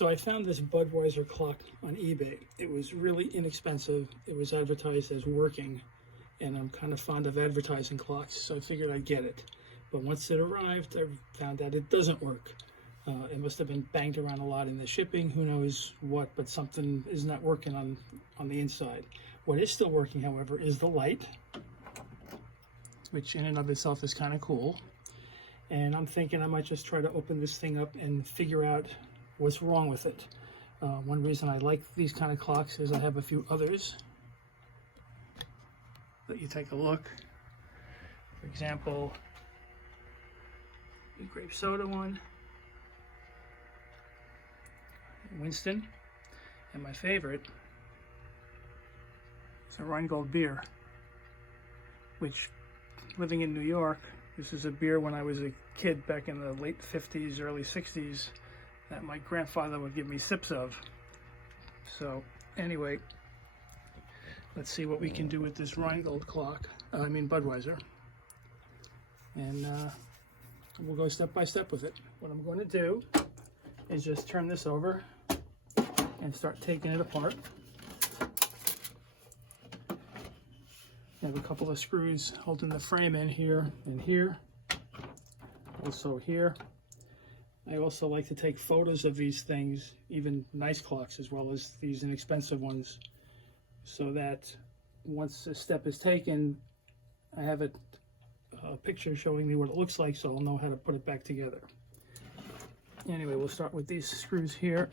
So I found this Budweiser clock on eBay. It was really inexpensive. It was advertised as working, and I'm kind of fond of advertising clocks, so I figured I'd get it. But once it arrived, I found out it doesn't work. It must have been banged around a lot in the shipping, who knows what, but something is not working on the inside. What is still working, however, is the light, which in and of itself is kind of cool. And I'm thinking I might just try to open this thing up and figure out what's wrong with it. One reason I like these kind of clocks is I have a few others. Let you take a look. For example, the grape soda one, Winston, and my favorite is a Rheingold beer, which, living in New York, this is a beer when I was a kid back in the late 50s, early 60s, that my grandfather would give me sips of. So anyway, let's see what we can do with this Rheingold clock, Budweiser. And we'll go step by step with it. What I'm going to do is just turn this over and start taking it apart. I have a couple of screws holding the frame in here and here, also here. I also like to take photos of these things, even nice clocks as well as these inexpensive ones, so that once a step is taken, I have a picture showing me what it looks like, so I'll know how to put it back together. Anyway, we'll start with these screws here.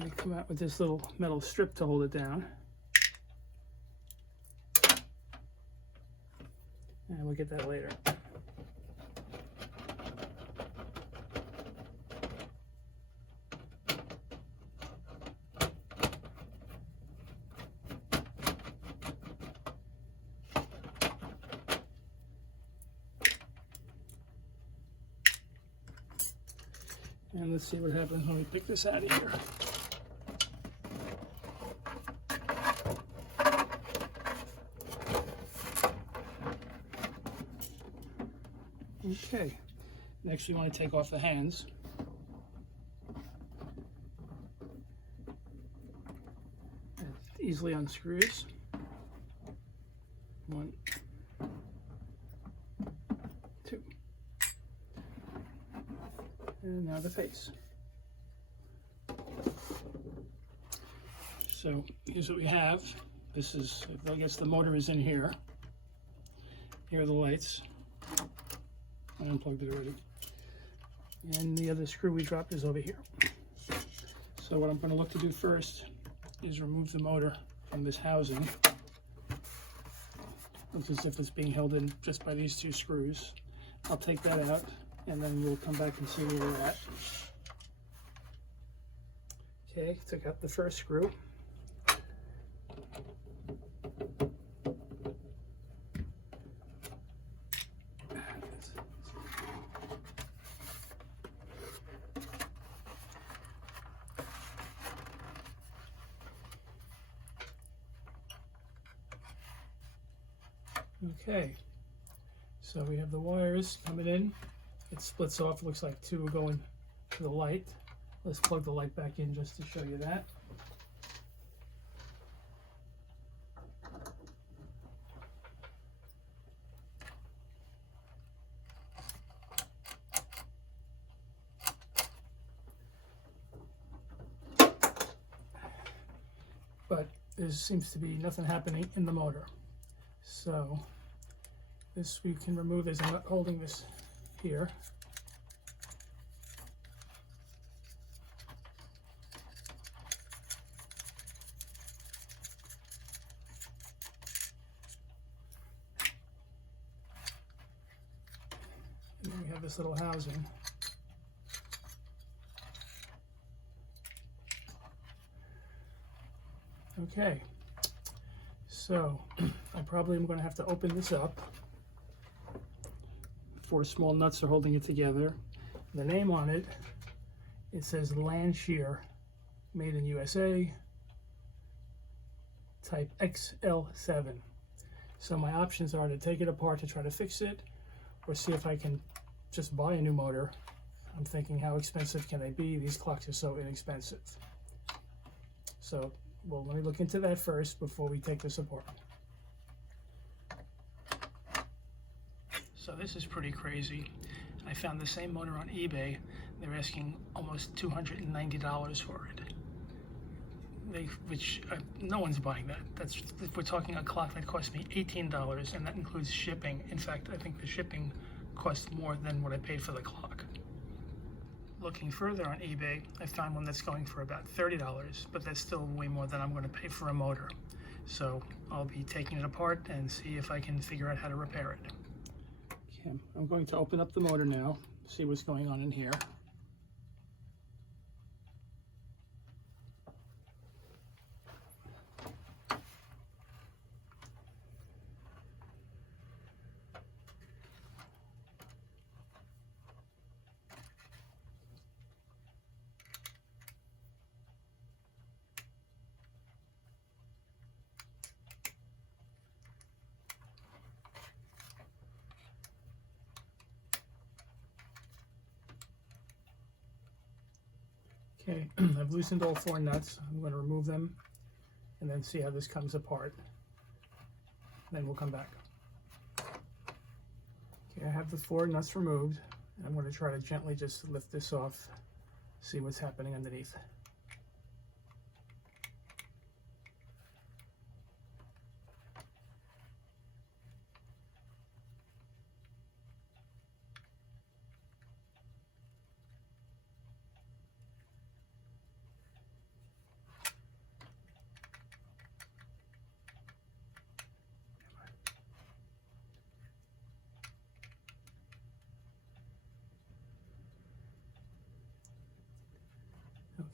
And come out with this little metal strip to hold it down. And we'll get that later. And let's see what happens when we pick this out of here. Okay, next we want to take off the hands. It easily unscrews. One, two. And now the face. So here's what we have. This is, I guess the motor is in here. Here are the lights. I unplugged it already. And the other screw we dropped is over here. So what I'm going to look to do first is remove the motor from this housing. Looks as if it's being held in just by these two screws. I'll take that out and then we'll come back and see where we're at. Okay, took out the first screw. Okay, so we have the wires coming in. It splits off, looks like two are going to the light. Let's plug the light back in just to show you that. But there seems to be nothing happening in the motor. So this we can remove as I'm not holding this here. And then we have this little housing. Okay. So I probably am going to have to open this up. 4 small nuts are holding it together. The name on it It says land shear, made in USA, type XL7. So my options are to take it apart to try to fix it, or see if I can just buy a new motor. I'm thinking, how expensive can they be? These clocks are so inexpensive. So, well, let me look into that first before we take this apart. So this is pretty crazy. I found the same motor on eBay. They're asking almost $290 for it. No one's buying that. We're talking a clock that cost me $18, and that includes shipping. In fact, I think the shipping cost more than what I paid for the clock. Looking further on eBay, I found one that's going for about $30, but that's still way more than I'm going to pay for a motor. So I'll be taking it apart and see if I can figure out how to repair it. Okay, I'm going to open up the motor now, see what's going on in here. Okay, I've loosened all 4 nuts. I'm going to remove them and then see how this comes apart. Then we'll come back. Okay, I have the 4 nuts removed. I'm going to try to gently just lift this off, see what's happening underneath.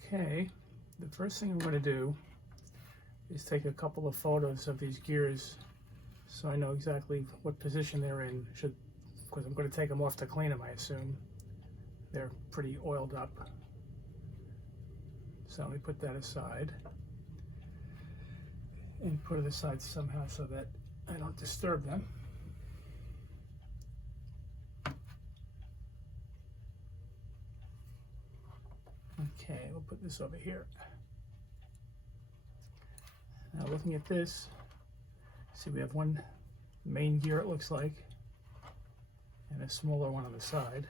Okay, the first thing I'm going to do is take a couple of photos of these gears so I know exactly what position they're in, because I'm going to take them off to clean them, I assume. They're pretty oiled up. So let me put that aside and put it aside somehow so that I don't disturb them. Okay, we'll put this over here. Now looking at this, see we have one main gear, it looks like, and a smaller one on the side.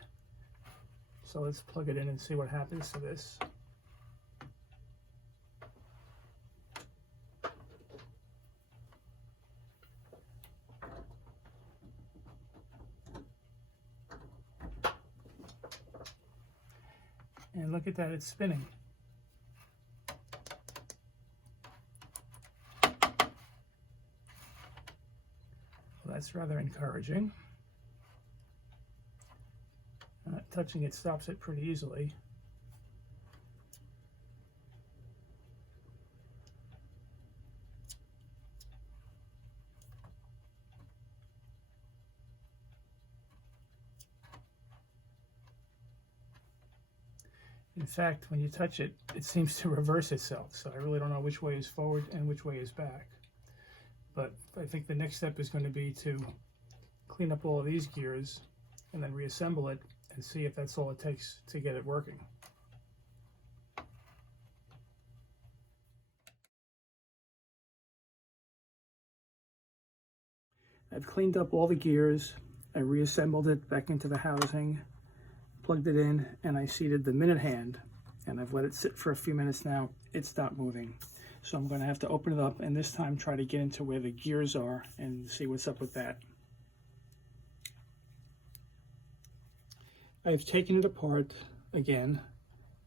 So let's plug it in and see what happens to this. And look at that, it's spinning. Well, that's rather encouraging. Touching it stops it pretty easily. In fact, when you touch it, it seems to reverse itself. So I really don't know which way is forward and which way is back. But I think the next step is going to be to clean up all of these gears and then reassemble it and see if that's all it takes to get it working. I've cleaned up all the gears. I reassembled it back into the housing, plugged it in, and I seated the minute hand, and I've let it sit for a few minutes now. It stopped moving. So I'm going to have to open it up and this time try to get into where the gears are and see what's up with that. I've taken it apart again,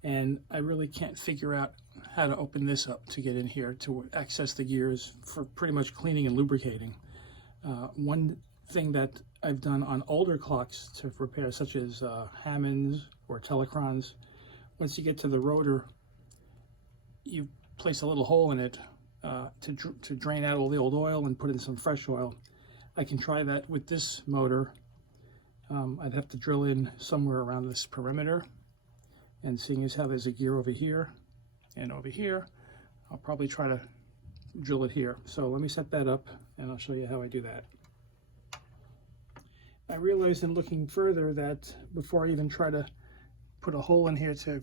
and I really can't figure out how to open this up to get in here to access the gears for pretty much cleaning and lubricating. One thing that I've done on older clocks to repair, such as Hammonds or Telecrons, once you get to the rotor, you place a little hole in it to drain out all the old oil and put in some fresh oil. I can try that with this motor. I'd have to drill in somewhere around this perimeter, And seeing as how there's a gear over here and over here, I'll probably try to drill it here. So let me set that up and I'll show you how I do that. I realized in looking further that before I even try to put a hole in here to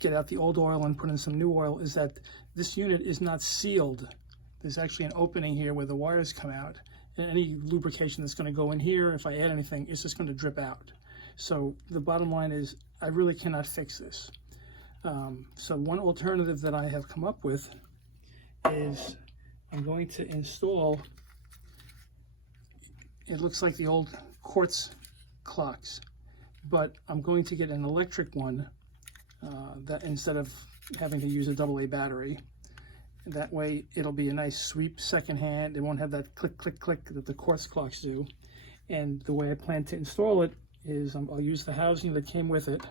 get out the old oil and put in some new oil, is that this unit is not sealed. There's actually an opening here where the wires come out, and any lubrication that's going to go in here, if I add anything, it's just going to drip out. So the bottom line is I really cannot fix this. So one alternative that I have come up with is I'm going to install, it looks like the old quartz clocks, but I'm going to get an electric one that instead of having to use a AA battery. That way it'll be a nice sweep second hand. It won't have that click, click, click that the quartz clocks do. And the way I plan to install it is I'll use the housing that came with it,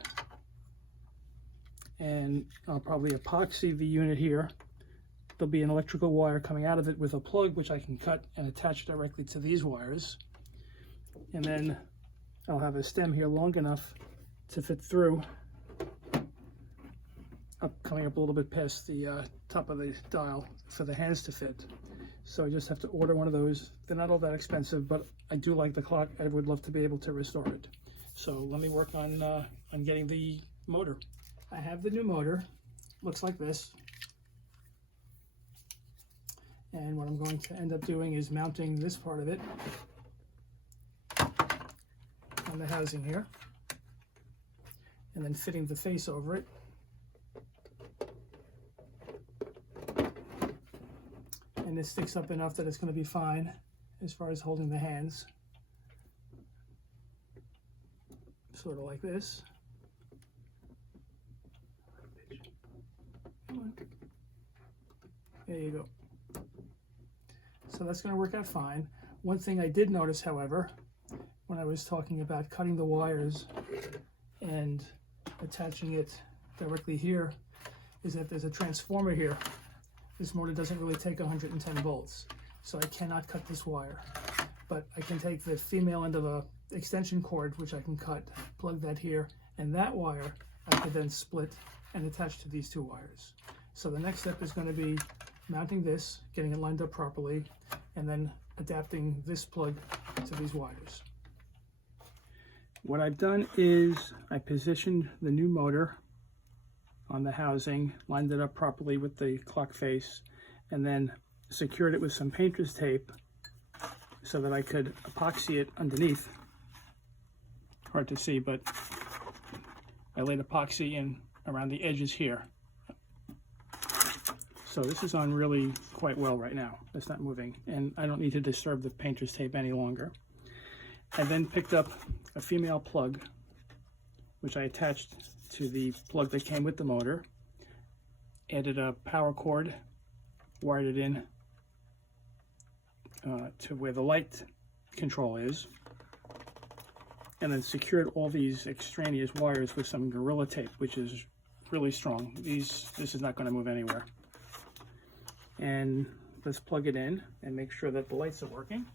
and I'll probably epoxy the unit here. There'll be an electrical wire coming out of it with a plug which I can cut and attach directly to these wires. And then I'll have a stem here long enough to fit through, coming up a little bit past the top of the dial for the hands to fit. So I just have to order one of those. They're not all that expensive, but I do like the clock. I would love to be able to restore it. So let me work on getting the motor. I have the new motor. Looks like this. And what I'm going to end up doing is mounting this part of it on the housing here, and then fitting the face over it. And this sticks up enough that it's going to be fine as far as holding the hands. Sort of like this. There you go. So that's going to work out fine. One thing I did notice, however, when I was talking about cutting the wires and attaching it directly here, is that there's a transformer here. This motor doesn't really take 110 volts, so I cannot cut this wire. But I can take the female end of a extension cord, which I can cut, plug that here, and that wire I could then split and attach to these two wires. So the next step is going to be mounting this, getting it lined up properly, and then adapting this plug to these wires. What I've done is I positioned the new motor on the housing, lined it up properly with the clock face, and then secured it with some painter's tape so that I could epoxy it underneath. Hard to see, but I laid epoxy in around the edges here. So this is on really quite well right now. It's not moving, and I don't need to disturb the painter's tape any longer. I then picked up a female plug, which I attached to the plug that came with the motor, added a power cord, wired it in to where the light control is, and then secured all these extraneous wires with some Gorilla tape, which is really strong. This is not going to move anywhere. And let's plug it in and make sure that the lights are working.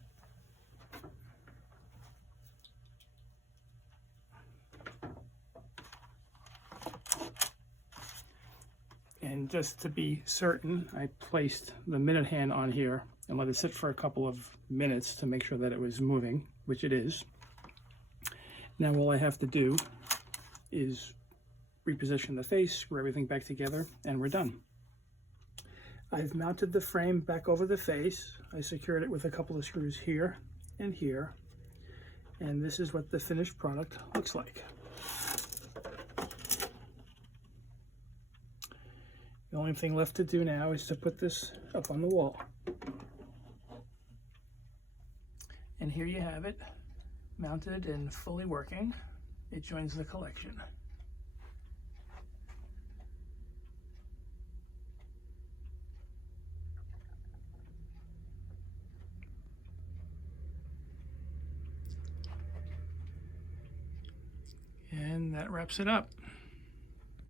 And just to be certain, I placed the minute hand on here and let it sit for a couple of minutes to make sure that it was moving, which it is. Now all I have to do is reposition the face, screw everything back together, and we're done. I've mounted the frame back over the face. I secured it with a couple of screws here and here. And this is what the finished product looks like. The only thing left to do now is to put this up on the wall. And here you have it, mounted and fully working. It joins the collection. And that wraps it up.